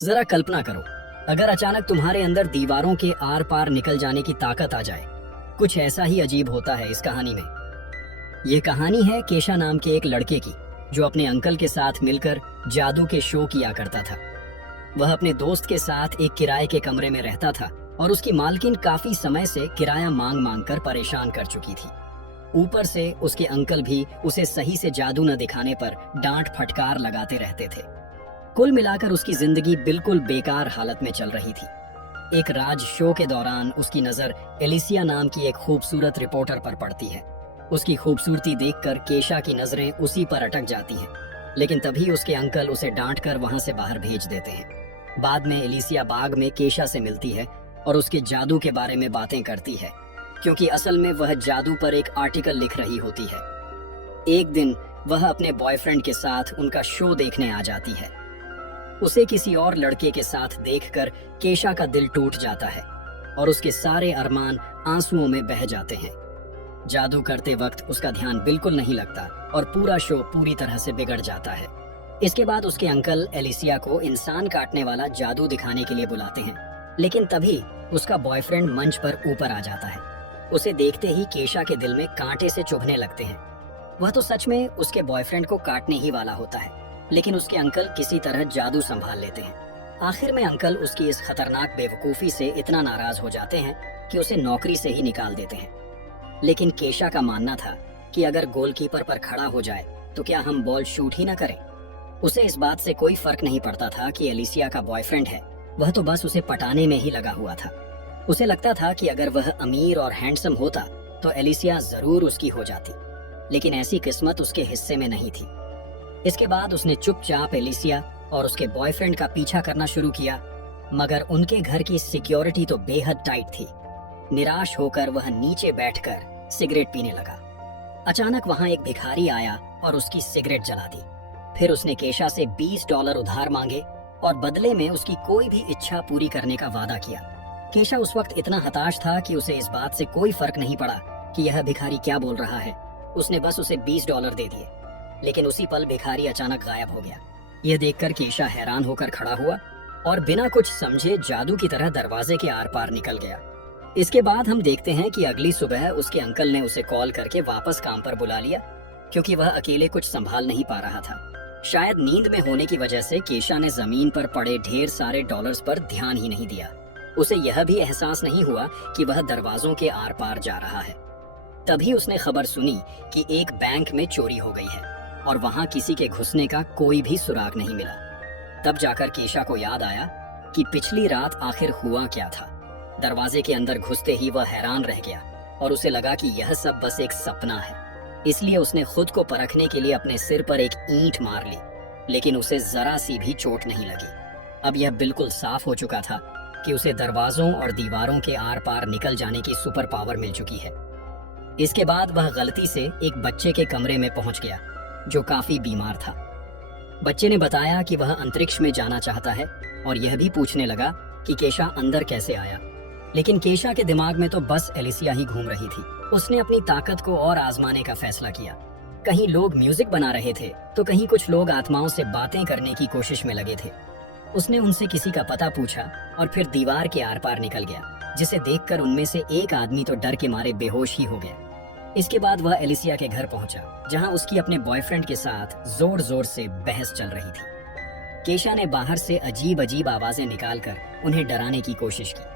जरा कल्पना करो, अगर अचानक तुम्हारे अंदर दीवारों के आर पार निकल जाने की ताकत आ जाए। कुछ ऐसा ही अजीब होता है इस कहानी में। ये कहानी है केशा नाम के एक लड़के की, जो अपने अंकल के साथ मिलकर जादू के शो किया करता था। वह अपने दोस्त के साथ एक किराए के कमरे में रहता था और उसकी मालकिन काफी समय से किराया मांग मांग कर परेशान कर चुकी थी। ऊपर से उसके अंकल भी उसे सही से जादू न दिखाने पर डांट फटकार लगाते रहते थे। कुल मिलाकर उसकी जिंदगी बिल्कुल बेकार हालत में चल रही थी। एक राज शो के दौरान उसकी नजर एलिसिया नाम की एक खूबसूरत रिपोर्टर पर पड़ती है। उसकी खूबसूरती देखकर केशा की नजरें उसी पर अटक जाती हैं, लेकिन तभी उसके अंकल उसे डांट कर वहां से बाहर भेज देते हैं। बाद में एलिसिया बाग में केशा से मिलती है और उसके जादू के बारे में बातें करती है, क्योंकि असल में वह जादू पर एक आर्टिकल लिख रही होती है। एक दिन वह अपने बॉयफ्रेंड के साथ उनका शो देखने आ जाती है। उसे किसी और लड़के के साथ देखकर केशा का दिल टूट जाता है और उसके सारे अरमान आंसुओं में बह जाते हैं। जादू करते वक्त उसका ध्यान बिल्कुल नहीं लगता और पूरा शो पूरी तरह से बिगड़ जाता है। इसके बाद उसके अंकल एलिसिया को इंसान काटने वाला जादू दिखाने के लिए बुलाते हैं, लेकिन तभी उसका बॉयफ्रेंड मंच पर ऊपर आ जाता है। उसे देखते ही केशा के दिल में कांटे से चुभने लगते हैं। वह तो सच में उसके बॉयफ्रेंड को काटने ही वाला होता है, लेकिन उसके अंकल किसी तरह जादू संभाल लेते हैं। आखिर में अंकल उसकी इस खतरनाक बेवकूफी से इतना नाराज हो जाते हैं कि उसे नौकरी से ही निकाल देते हैं। लेकिन केशा का मानना था कि अगर गोलकीपर पर खड़ा हो जाए तो क्या हम बॉल शूट ही ना करें। उसे इस बात से कोई फर्क नहीं पड़ता था कि एलिसिया का बॉयफ्रेंड है, वह तो बस उसे पटाने में ही लगा हुआ था। उसे लगता था कि अगर वह अमीर और हैंडसम होता तो एलिसिया जरूर उसकी हो जाती, लेकिन ऐसी किस्मत उसके हिस्से में नहीं थी। इसके बाद उसने चुपचाप एलिसिया और उसके बॉयफ्रेंड का पीछा करना शुरू किया, मगर उनके घर की सिक्योरिटी तो बेहद टाइट थी। निराश होकर वह नीचे बैठकर सिगरेट पीने लगा। अचानक वहां एक भिखारी आया और उसकी सिगरेट जला दी। फिर उसने केशा से $20 उधार मांगे और बदले में उसकी कोई भी इच्छा पूरी करने का वादा किया। केशा उस वक्त इतना हताश था कि उसे इस बात से कोई फर्क नहीं पड़ा कि यह भिखारी क्या बोल रहा है। उसने बस उसे $20 दे दिए, लेकिन उसी पल भिखारी अचानक गायब हो गया। यह देखकर केशा हैरान होकर खड़ा हुआ और बिना कुछ समझे जादू की तरह दरवाजे के आर पार निकल गया। इसके बाद हम देखते हैं कि अगली सुबह उसके अंकल ने उसे कॉल करके वापस काम पर बुला लिया, क्योंकि वह अकेले कुछ संभाल नहीं पा रहा था। शायद नींद में होने की वजह से केशा ने जमीन पर पड़े ढेर सारे डॉलर्स पर ध्यान ही नहीं दिया। उसे यह भी एहसास नहीं हुआ कि वह दरवाजों के आर पार जा रहा है। तभी उसने खबर सुनी कि एक बैंक में चोरी हो गई है और वहां किसी के घुसने का कोई भी सुराग नहीं मिला। तब जाकर केशा को याद आया कि पिछली रात आखिर हुआ क्या था। दरवाजे के अंदर घुसते ही वह हैरान रह गया और उसे लगा कि यह सब बस एक सपना है। इसलिए उसने खुद को परखने के लिए अपने सिर पर एक ईंट मार ली, लेकिन उसे जरा सी भी चोट नहीं लगी। अब यह बिल्कुल साफ हो चुका था कि उसे दरवाजों और दीवारों के आर पार निकल जाने की सुपर पावर मिल चुकी है। इसके बाद वह गलती से एक बच्चे के कमरे में पहुंच गया, जो काफी बीमार था। बच्चे ने बताया कि वह अंतरिक्ष में जाना चाहता है और यह भी पूछने लगा कि केशा अंदर कैसे आया। लेकिन केशा के दिमाग में तो बस एलिसिया ही घूम रही थी। उसने अपनी ताकत को और आजमाने का फैसला किया। कहीं लोग म्यूजिक बना रहे थे तो कहीं कुछ लोग आत्माओं से बातें करने की कोशिश में लगे थे। उसने उनसे किसी का पता पूछा और फिर दीवार के आर पार निकल गया, जिसे देखकर उनमें से एक आदमी तो डर के मारे बेहोश ही हो गया। इसके बाद वह एलिसिया के घर पहुंचा, जहां उसकी अपने बॉयफ्रेंड के साथ जोर जोर से बहस चल रही थी। केशा ने बाहर से अजीब अजीब आवाजें निकालकर उन्हें डराने की कोशिश की।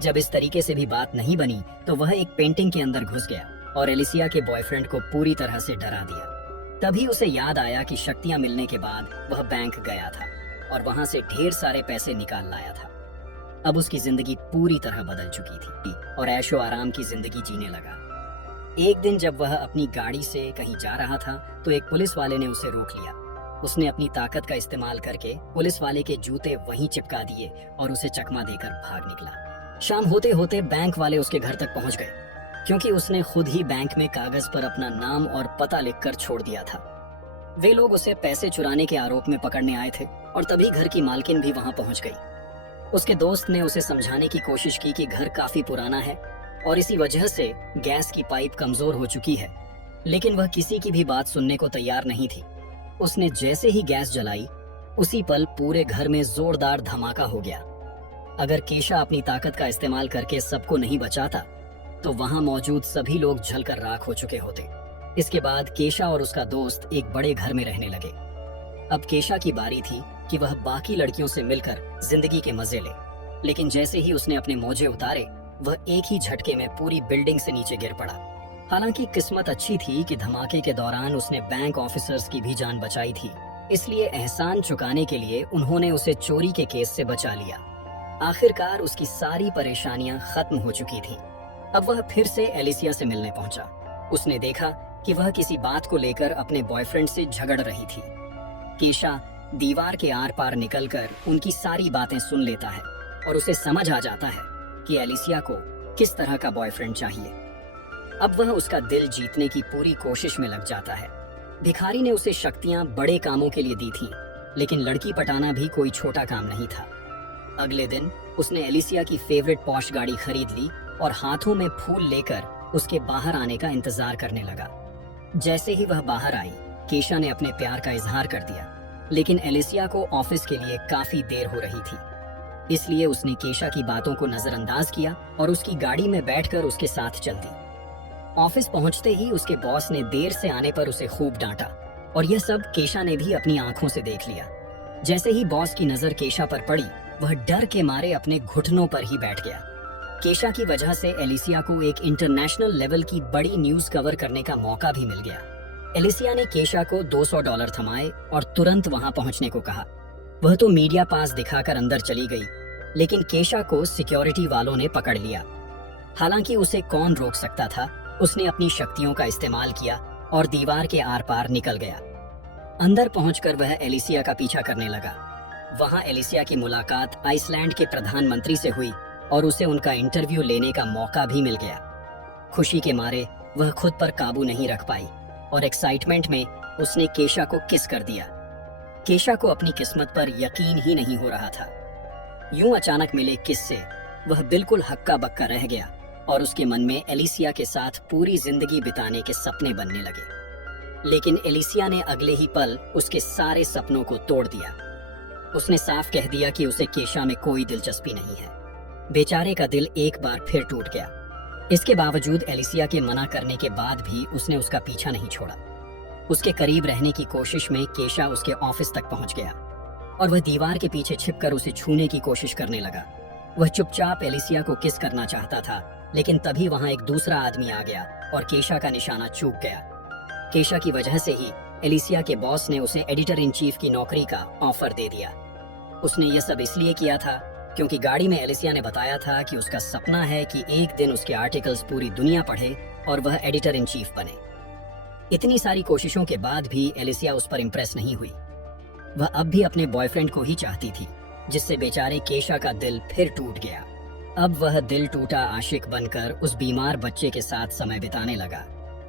जब इस तरीके से भी बात नहीं बनी तो वह एक पेंटिंग के अंदर घुस गया और एलिसिया के बॉयफ्रेंड को पूरी तरह से डरा दिया। तभी उसे याद आया कि शक्तियां मिलने के बाद वह बैंक गया था और वहां से ढेर सारे पैसे निकाल लाया था। अब उसकी जिंदगी पूरी तरह बदल चुकी थी और ऐशो आराम की जिंदगी जीने लगा। एक दिन जब वह अपनी गाड़ी से कहीं जा रहा था तो एक पुलिस वाले ने उसे रोक लिया। उसने अपनी ताकत का इस्तेमाल करके पुलिस वाले के जूते वहीं चिपका दिए और उसे चकमा देकर भाग निकला। शाम होते होते बैंक वाले उसके घर तक पहुंच गए, क्योंकि उसने खुद ही बैंक में कागज पर अपना नाम और पता लिखकर छोड़ दिया था। वे लोग उसे पैसे चुराने के आरोप में पकड़ने आए थे और तभी घर की मालकिन भी वहां पहुंच गई। उसके दोस्त ने उसे समझाने की कोशिश की कि घर काफी पुराना है और इसी वजह से गैस की पाइप कमजोर हो चुकी है, लेकिन वह किसी की भी बात सुनने को तैयार नहीं थी। उसने जैसे ही गैस जलाई, उसी पल पूरे घर में जोरदार धमाका हो गया। अगर केशा अपनी ताकत का इस्तेमाल करके सबको नहीं बचाता तो वहां मौजूद सभी लोग जलकर राख हो चुके होते। इसके बाद केशा और उसका दोस्त एक बड़े घर में रहने लगे। अब केशा की बारी थी कि वह बाकी लड़कियों से मिलकर जिंदगी के मजे ले, लेकिन जैसे ही उसने अपने मोजे उतारे वह एक ही झटके में पूरी बिल्डिंग से नीचे गिर पड़ा। हालांकि किस्मत अच्छी थी कि धमाके के दौरान उसने बैंक ऑफिसर्स की भी जान बचाई थी, इसलिए एहसान चुकाने के लिए उन्होंने उसे चोरी के केस से बचा लिया। आखिरकार उसकी सारी परेशानियां खत्म हो चुकी थीं। अब वह फिर से एलिसिया से मिलने पहुंचा। उसने देखा कि वह किसी बात को लेकर अपने बॉयफ्रेंड से झगड़ रही थी। केशा दीवार के आर पार निकलकर उनकी सारी बातें सुन लेता है और उसे समझ आ जाता है कि एलिसिया को किस तरह का बॉयफ्रेंड चाहिए। अब वह उसका दिल जीतने की पूरी कोशिश में लग जाता है। भिखारी ने उसे शक्तियां बड़े कामों के लिए दी थीं, लेकिन लड़की पटाना भी कोई छोटा काम नहीं था। अगले दिन उसने एलिसिया की फेवरेट पॉश गाड़ी खरीद ली और हाथों में फूल लेकर उसके बाहर आने का इंतजार करने लगा। जैसे ही वह बाहर आई, केशा ने अपने प्यार का इजहार कर दिया, लेकिन एलिसिया को ऑफिस के लिए काफी देर हो रही थी, इसलिए उसने केशा की बातों को नजरअंदाज किया और उसकी गाड़ी में बैठकर उसके साथ चल दी। ऑफिस पहुंचते ही उसके बॉस ने देर से आने पर उसे खूब डांटा और यह सब केशा ने भी अपनी आंखों से देख लिया। जैसे ही बॉस की नजर केशा पर पड़ी, वह डर के मारे अपने घुटनों पर ही बैठ गया। केशा की वजह से एलिसिया को एक इंटरनेशनल लेवल की बड़ी न्यूज कवर करने का मौका भी मिल गया। एलिसिया ने केशा को $200 थमाए और तुरंत वहां पहुंचने को कहा। वह तो मीडिया पास दिखाकर अंदर चली गई, लेकिन केशा को सिक्योरिटी वालों ने पकड़ लिया। हालांकि उसे कौन रोक सकता था, उसने अपनी शक्तियों का इस्तेमाल किया और दीवार के आर पार निकल गया। अंदर पहुंचकर वह एलिसिया का पीछा करने लगा। वहां एलिसिया की मुलाकात आइसलैंड के प्रधानमंत्री से हुई और उसे उनका इंटरव्यू लेने का मौका भी मिल गया। खुशी के मारे वह खुद पर काबू नहीं रख पाई और एक्साइटमेंट में उसने केशा को किस कर दिया। केशा को अपनी किस्मत पर यकीन ही नहीं हो रहा था। यूं अचानक मिले किस से वह बिल्कुल हक्का बक्का रह गया और उसके मन में एलिसिया के साथ पूरी जिंदगी बिताने के सपने बनने लगे। लेकिन एलिसिया ने अगले ही पल उसके सारे सपनों को तोड़ दिया। उसने साफ कह दिया कि उसे केशा में कोई दिलचस्पी नहीं है। बेचारे का दिल एक बार फिर टूट गया। इसके बावजूद एलिसिया के मना करने के बाद भी उसने उसका पीछा नहीं छोड़ा। उसके करीब रहने की कोशिश में केशा उसके ऑफिस तक पहुंच गया और वह दीवार के पीछे छिपकर उसे छूने की कोशिश करने लगा। वह चुपचाप एलिसिया को किस करना चाहता था, लेकिन तभी वहां एक दूसरा आदमी आ गया और केशा का निशाना चूक गया। केशा की वजह से ही एलिसिया के बॉस ने उसे एडिटर इन चीफ की नौकरी का ऑफर दे दिया। उसने यह सब इसलिए किया था क्योंकि गाड़ी में एलिसिया ने बताया था कि उसका सपना है कि एक दिन उसके आर्टिकल्स पूरी दुनिया पढ़े और वह एडिटर इन चीफ बने। इतनी सारी कोशिशों के बाद भी एलिसिया उस पर इम्प्रेस नहीं हुई। वह अब भी अपने बॉयफ्रेंड को ही चाहती थी, जिससे बेचारे केशा का दिल फिर टूट गया। अब वह दिल टूटा आशिक बनकर उस बीमार बच्चे के साथ समय बिताने लगा।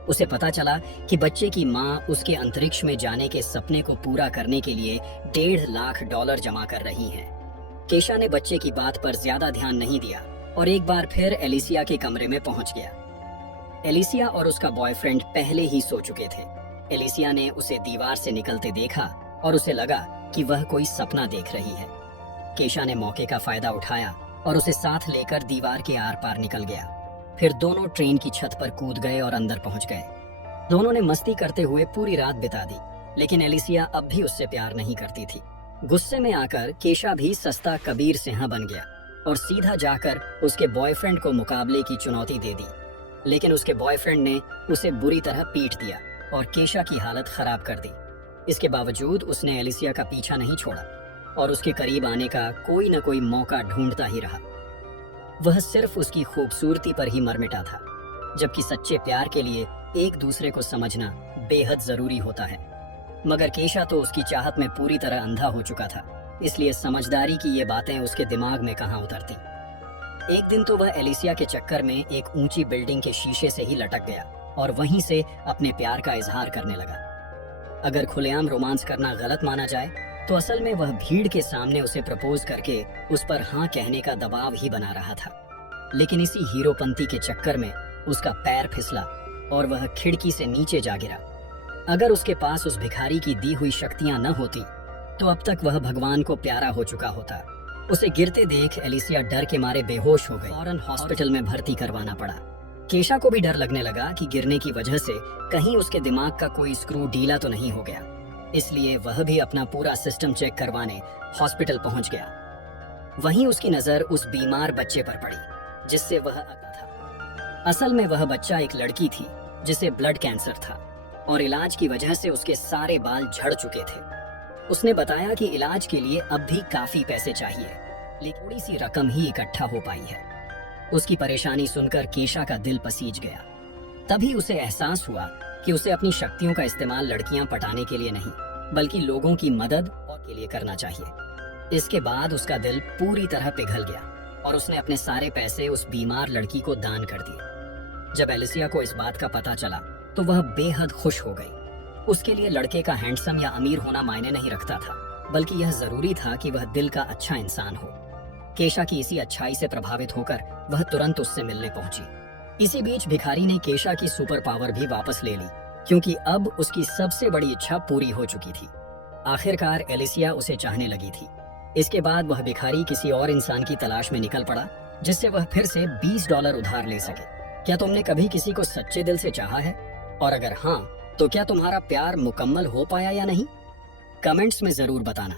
उसे पता चला कि बच्चे की माँ उसके अंतरिक्ष में जाने के सपने को पूरा करने के लिए $1.5 लाख जमा कर रही हैं। केशा ने बच्चे की बात पर ज्यादा ध्यान नहीं दिया और एक बार फिर एलिसिया के कमरे में पहुंच गया। एलिसिया और उसका बॉयफ्रेंड पहले ही सो चुके थे। एलिसिया ने उसे दीवार से निकलते देखा और उसे लगा कि वह कोई सपना देख रही है। केशा ने मौके का फायदा उठाया और उसे साथ लेकर दीवार के आर पार निकल गया। फिर दोनों ट्रेन की छत पर कूद गए और अंदर पहुंच गए। दोनों ने मस्ती करते हुए पूरी रात बिता दी, लेकिन एलिसिया अब भी उससे प्यार नहीं करती थी। गुस्से में आकर केशा भी सस्ता कबीर सिंह बन गया और सीधा जाकर उसके बॉयफ्रेंड को मुकाबले की चुनौती दे दी। लेकिन उसके बॉयफ्रेंड ने उसे बुरी तरह पीट दिया और केशा की हालत खराब कर दी। इसके बावजूद उसने एलिसिया का पीछा नहीं छोड़ा और उसके करीब आने का कोई न कोई मौका ढूंढता ही रहा। वह सिर्फ उसकी खूबसूरती पर ही मर मिटा था, जबकि सच्चे प्यार के लिए एक दूसरे को समझना बेहद जरूरी होता है। मगर केशा तो उसकी चाहत में पूरी तरह अंधा हो चुका था, इसलिए समझदारी की ये बातें उसके दिमाग में कहाँ उतरती। एक दिन तो वह एलिसिया के चक्कर में एक ऊंची बिल्डिंग के शीशे से ही लटक गया और वहीं से अपने प्यार का इजहार करने लगा। अगर खुलेआम रोमांस करना गलत माना जाए तो असल में वह भीड़ के सामने उसे प्रपोज करके उस पर हाँ कहने का दबाव ही बना रहा था। लेकिन इसी हीरोपंती के चक्कर में उसका पैर फिसला और वह खिड़की से नीचे जा गिरा। अगर उसके पास उस भिखारी की दी हुई शक्तियां न होती तो अब तक वह भगवान को प्यारा हो चुका होता। उसे गिरते देख एलिसिया डर के मारे बेहोश हो गई। फौरन हॉस्पिटल में भर्ती करवाना पड़ा। केशा को भी डर लगने लगा कि गिरने की वजह से कहीं उसके दिमाग का कोई स्क्रू ढीला तो नहीं हो गया, इसलिए वह भी अपना पूरा सिस्टम चेक करवाने हॉस्पिटल पहुंच गया। वहीं उसकी नजर उस बीमार बच्चे पर पड़ी जिससे वह अका था। असल में वह बच्चा एक लड़की थी जिसे ब्लड कैंसर था और इलाज की वजह से उसके सारे बाल झड़ चुके थे। उसने बताया कि इलाज के लिए अब भी काफी पैसे चाहिए, लेकिन थोड़ी सी रकम ही इकट्ठा हो पाई है। उसकी परेशानी सुनकर केशा का दिल पसीज गया। तभी उसे एहसास हुआ कि उसे अपनी शक्तियों का इस्तेमाल लड़कियां पटाने के लिए नहीं, बल्कि लोगों की मदद और के लिए करना चाहिए। इसके बाद उसका दिल पूरी तरह पिघल गया और उसने अपने सारे पैसे उस बीमार लड़की को दान कर दिए। जब एलिसिया को इस बात का पता चला तो वह बेहद खुश हो गई। उसके लिए लड़के का हैंडसम या अमीर होना मायने नहीं रखता था, बल्कि यह जरूरी था कि वह दिल का अच्छा इंसान हो। केशा की इसी अच्छाई से प्रभावित होकर वह तुरंत उससे मिलने पहुंची। इसी बीच भिखारी ने केशा की सुपर पावर भी वापस ले ली, क्योंकि अब उसकी सबसे बड़ी इच्छा पूरी हो चुकी थी। आखिरकार एलिसिया उसे चाहने लगी थी। इसके बाद वह भिखारी किसी और इंसान की तलाश में निकल पड़ा जिससे वह फिर से $20 उधार ले सके। क्या तुमने कभी किसी को सच्चे दिल से चाहा है? और अगर हाँ, तो क्या तुम्हारा प्यार मुकम्मल हो पाया या नहीं? कमेंट्स में जरूर बताना।